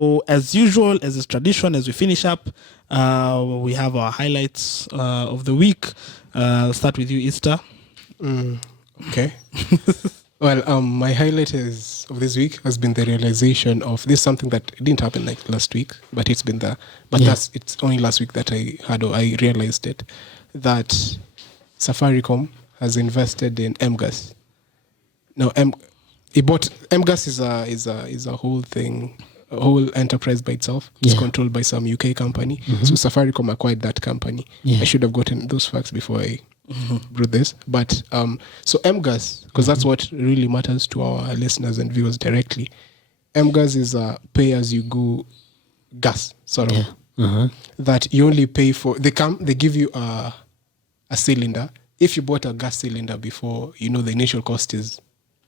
So as usual, as is tradition, as we finish up, we have our highlights of the week. I'll start with you, Easter. Okay. Well, my highlight of this week has been the realization of this, something that didn't happen like last week, but it's been there. But it's only last week that I realized it, that Safaricom has invested in MGAS. Now, MGAS is a whole thing, a whole enterprise by itself. It's controlled by some UK company. So Safaricom acquired that company. I should have gotten those facts before I brought this. But so MGAS, because that's what really matters to our listeners and viewers directly. MGAS is a pay-as-you-go gas, sort of. That you only pay for. They give you a cylinder. If you bought a gas cylinder before, the initial cost is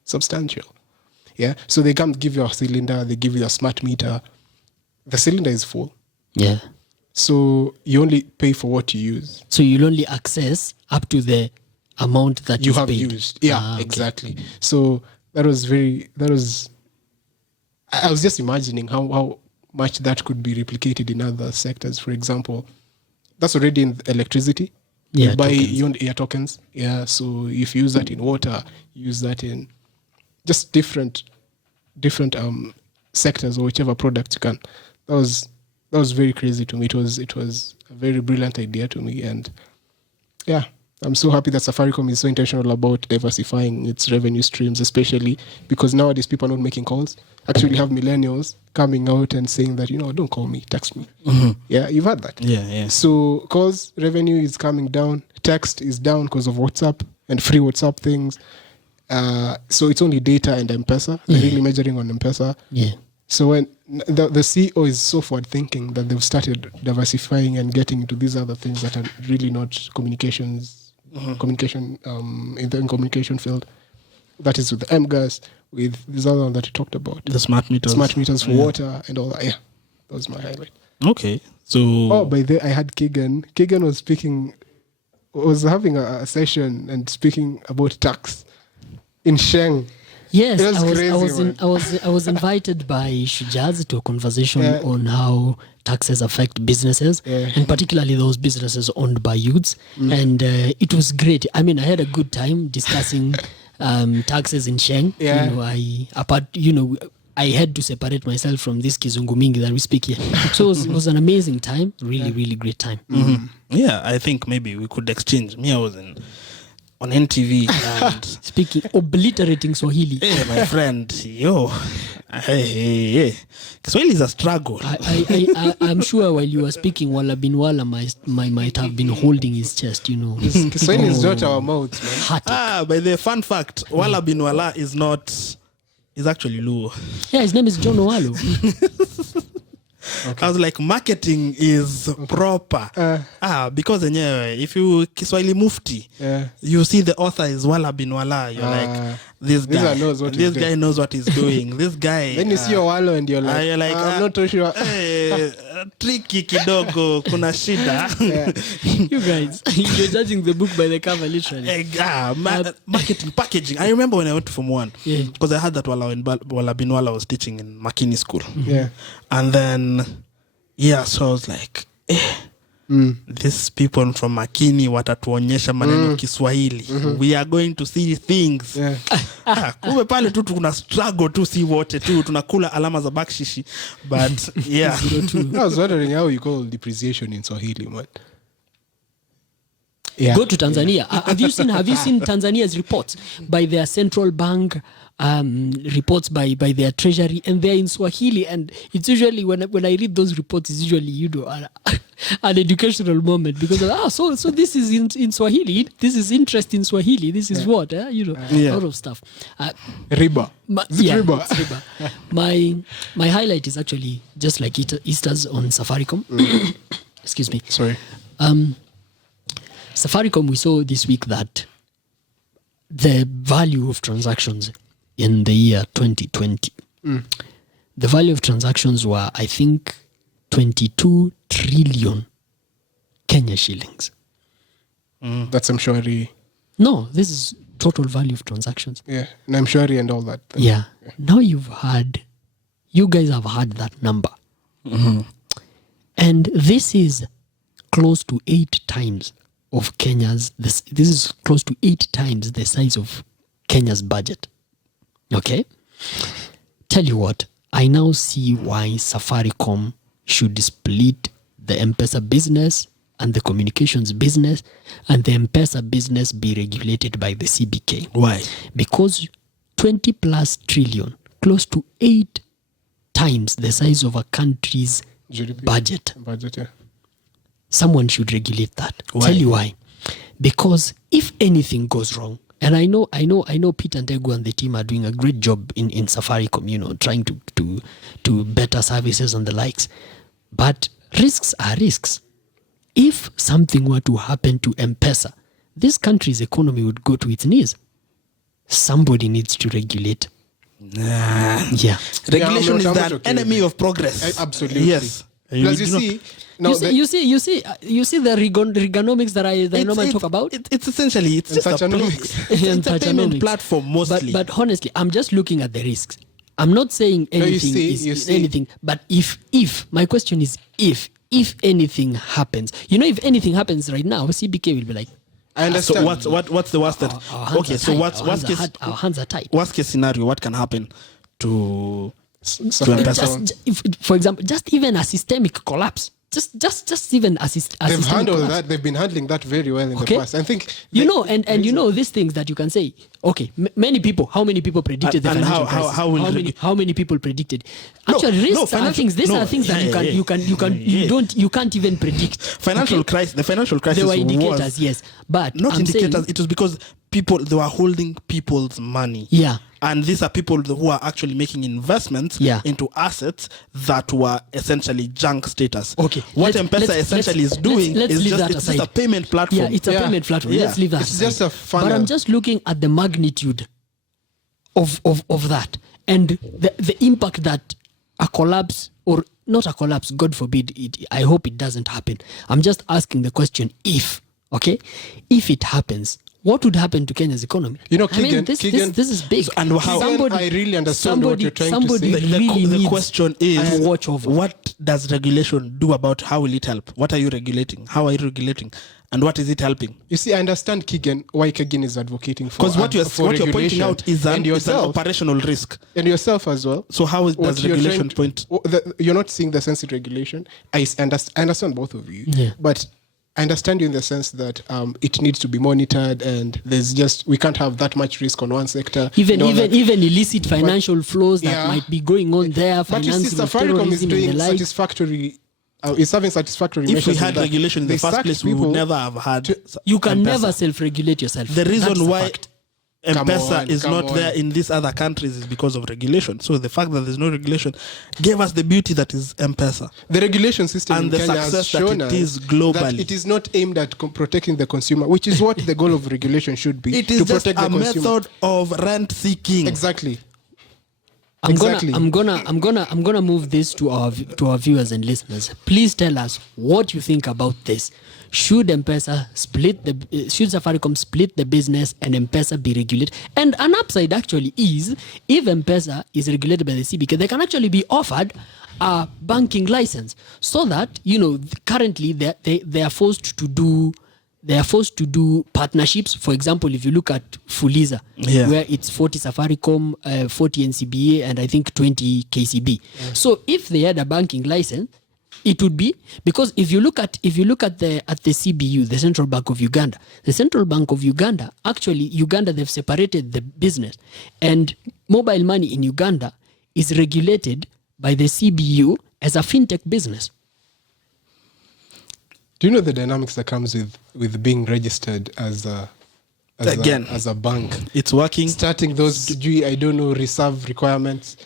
substantial. Yeah. So they come give you a cylinder, they give you a smart meter. The cylinder is full. Yeah. So you only pay for what you use. So you'll only access up to the amount that you have paid. used. Yeah, okay. Exactly. So I was just imagining how much that could be replicated in other sectors. For example, that's already in electricity. Yeah, you buy your own air tokens. Yeah. So if you use that in water, use that in just different sectors or whichever product you can. That was very crazy to me. It was a very brilliant idea to me, and yeah, I'm so happy that Safaricom is so intentional about diversifying its revenue streams, especially because nowadays people are not making calls. Actually, have millennials coming out and saying that don't call me, text me. Yeah, you've heard that. Yeah. So calls revenue is coming down, text is down because of WhatsApp and free WhatsApp things. So it's only data and M-Pesa. They're really measuring on M-Pesa. Yeah. So when the CEO is so forward thinking that they've started diversifying and getting into these other things that are really not communication in the communication field. That is with the MGAS, with this other one that you talked about. The smart meters. Smart meters for water and all that. Yeah, that was my highlight. Okay. So by the way, I had Keegan. Keegan was having a session and speaking about tax in Sheng. Yes, I was invited by Shujaz to a conversation on how taxes affect businesses, and particularly those businesses owned by youths. And it was great. I mean, I had a good time discussing taxes in Sheng. I had to separate myself from this Kizungu Mingi that we speak here. So it was an amazing time. Really, really great time. Yeah, I think maybe we could exchange. Me, I was on NTV and speaking, obliterating Swahili. Hey, my friend, hey. Kiswahili is a struggle. I'm sure while you were speaking, Wala bin Wala might have been holding his chest, Kiswahili is not our mouths, man. By the fun fact, Wala bin Wala is actually Luo. Yeah, his name is John Owalo. Okay. I was like, marketing is proper. Because if you Kiswahili Mufti, you see the author is Wala bin Wala. You're like, this guy knows what he's doing. This guy. Then you see your Walo and you're like, I'm not too sure. Tricky kidogo, kuna shida. You guys, you're judging the book by the cover, literally. Marketing, packaging. I remember when I went to Form 1, because I heard that Wala bin Wala was teaching in Makini School. Yeah. And then, so I was like, these people from Makini watatuonyesha maneno Kiswahili. We are going to see things. Kumbe pale tu tuna struggle tu si wote tu tunakula alama za bakshishi. But yeah. I was wondering how you call depreciation in Swahili, man. Yeah. Go to Tanzania. Have you seen Tanzania's reports by their central bank, reports by their treasury, and they're in Swahili, and it's usually when I read those reports, it's usually an educational moment, because so this is in Swahili, this is interest in Swahili, this is what a lot of stuff. Riba. Riba. My highlight is actually just like Easter's on Safaricom. Excuse me. Sorry. Safaricom, we saw this week that the value of transactions in the year 2020, the value of transactions were, I think, 22 trillion Kenya shillings. That's Mshwari. No, this is total value of transactions. Yeah, and Mshwari and all that. Yeah. Now you guys have had that number And this is close to 8 times of Kenya's, this is close to 8 times the size of Kenya's budget. Okay? Tell you what, I now see why Safaricom should split the M-Pesa business and the communications business, and the M-Pesa business be regulated by the CBK. Why? Because 20 plus trillion, close to 8 times the size of a country's GDP. budget. Yeah. Someone should regulate that. Why? Tell you why. Because if anything goes wrong, and I know Peter Ndegu and the team are doing a great job in Safaricom, trying to better services and the likes. But risks are risks. If something were to happen to M-Pesa, this country's economy would go to its knees. Somebody needs to regulate. Yeah. Regulation I'm is not the okay enemy with of progress. Absolutely. Yes. Plus, do you not- see, now You see the Reaganomics that I normally talk about? It's essentially, it's just a Suchanomics. it's a payment Suchanomics. platform mostly. But honestly, I'm just looking at the risks. I'm not saying you anything see- is anything. But if my question is if anything happens, if anything happens right now, CBK will be like, I understand. so what's the worst that our hands okay, are so tied. what's Our worst hands are case hard. Our hands are tied. worst case scenario, what can happen to Safaricom. M-Pesa? If, for example, just even a systemic collapse. Just even a They've systemic handled collapse. that. They've been handling that very well in the Okay. past. I think these things that you can say. Okay, many people. How many people predicted the And financial how crisis? will how many people predicted? No, Actually, risks no, are financial- things. These no, are things that yeah, you can't even predict. financial Okay? crisis? The financial crisis There were indicators, was yes, but not I'm indicators. saying, It was because they were holding people's money. yeah. And these are people who are actually making investments Yeah. into assets that were essentially junk status. Okay, What let's- M-Pesa let's- essentially let's- is doing let's is leave just that it's just aside. a payment platform. Yeah, it's a Yeah. payment platform. Yeah. Let's leave that It's aside. just a funnel. But I'm just looking at the magnitude of that and the impact that a collapse, or not a collapse, God forbid, I hope it doesn't happen. I'm just asking the question if it happens, what would happen to Kenya's economy? Keegan, this Keegan, is big. and how- Keegan, I really understand what you're trying to say. Really The needs question is, to watch over. what does regulation do about how will it help? What are you regulating? How are you regulating? And what is it helping? You see, I understand Keegan why Keegan is advocating for Because what you're regulation. pointing out is and an yourself operational risk. and yourself as well. So how What does you're regulation trying to- point? you're not seeing the sense in regulation. I understand both of you, Yeah. but I understand you in the sense that it needs to be monitored, and we can't have that much risk on one sector. Even that- illicit financial flows that Yeah. might be going on there, But you see, financing of Safaricom is terrorism and doing the like. satisfactory. Is having satisfactory If we measures had that. regulation in They the first sacked place, we would people never have had. You can M-Pesa. never self-regulate yourself. The That's reason the why fact. M-Pesa is come not on. there in these other countries is because of regulation. So the fact that there's no regulation gave us the beauty that is M-Pesa. The regulation system And in the Kenya has success that shown it us is globally. that it is not aimed at protecting the consumer, which is what the goal of regulation should be. It is to just protect a the consumer. method of rent seeking. Exactly. I'm Exactly. gonna move this to our viewers and listeners. Please tell us what you think about this. Should M-Pesa should Safaricom split the business and M-Pesa be regulated? And an upside actually is, if M-Pesa is regulated by the CBK, they can actually be offered a banking license, so that currently they are forced to do. They are forced to do partnerships. For example, if you look at Fuliza, Yeah. where it's 40 Safaricom, 40 NCBA, and I think 20 KCB. So if they had a banking license, it would be, because if you look at the CBU, the Central Bank of Uganda, actually Uganda, they've separated the business, and mobile money in Uganda is regulated by the CBU as a fintech business. Do you know the dynamics that comes with being registered as a bank? It's working. Starting those reserve requirements.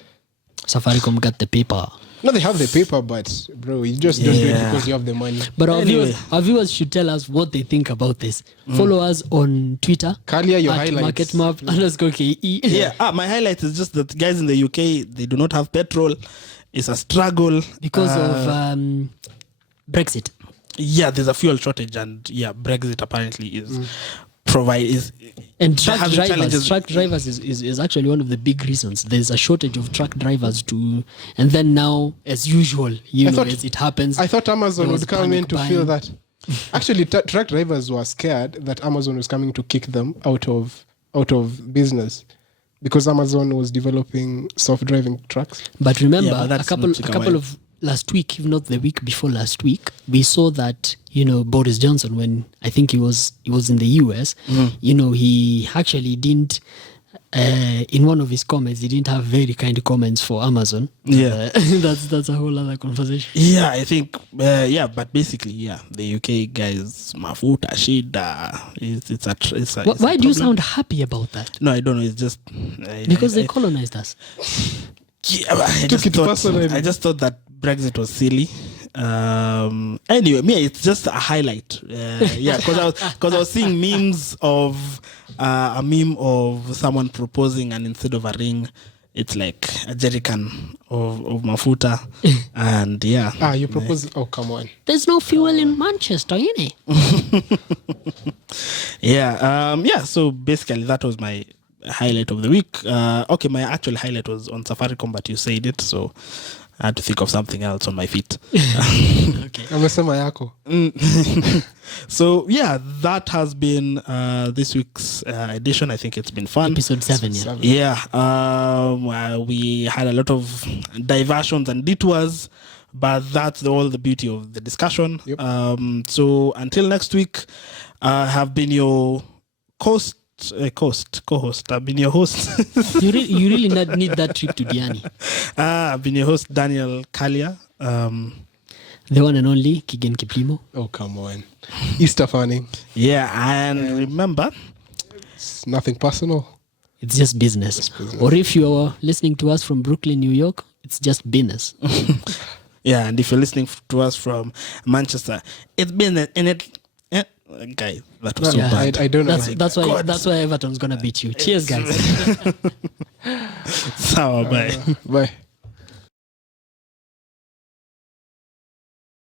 Safaricom got the paper. No, they have the paper, but bro, you just don't do it Yeah. because you have the money. But Anyway. our viewers should tell us what they think about this. Follow us on Twitter. Kalia, your at highlights. MarketMap_KE. Yeah. My highlight is just that guys in the UK, they do not have petrol. It's a struggle. Because of Brexit. Yeah, there's a fuel shortage, and Brexit apparently is provide is And truck having drivers, challenges- truck drivers is actually one of the big reasons. There's a shortage of truck drivers too, and then now, as usual, as it happens, I thought Amazon there was would come in panic to buying. feel that. Actually, truck drivers were scared that Amazon was coming to kick them out of business because Amazon was developing self-driving trucks. But remember, Yeah, but a that's couple not take a couple while. of last week, if not the week before last week, we saw that Boris Johnson, when I think he was in the US, he actually didn't. In one of his comments, he didn't have very kind comments for Amazon. Yeah. That's a whole other conversation. Yeah, I think, but basically, the UK guys, mafuta, shida, it's a Why do you problem. sound happy about that? No, I don't know. It's just Because they colonized us. Yeah, but Took it personally. I just thought that Brexit was silly. Anyway, it's just a highlight. Because I was seeing memes of a meme of someone proposing, and instead of a ring, it's like a jerrycan of mafuta, and You propose? Oh, come on. There's no fuel in Manchester, innit? So basically, that was my highlight of the week. Okay, my actual highlight was on Safaricom, but you said it, so I had to think of something else on my feet. Okay. Amesema yako. So that has been this week's edition. I think it's been fun. Episode 7, yeah. We had a lot of diversions and detours, but that's all the beauty of the discussion. Yep. So until next week, I have been your co-host. I've been your host. You really need that trip to Diani. I've been your host, Daniel Kalia. The one and only Kigen Kiplimo. Oh, come on. Easter fanning. Yeah, and remember, It's nothing personal. It's just business. Or if you are listening to us from Brooklyn, New York, it's just business. and if you're listening to us from Manchester, it's been in it. Guy, that was so Yeah. bad. I don't know. That's why Everton's gonna beat you. Cheers, guys. Sour, bye. Bye.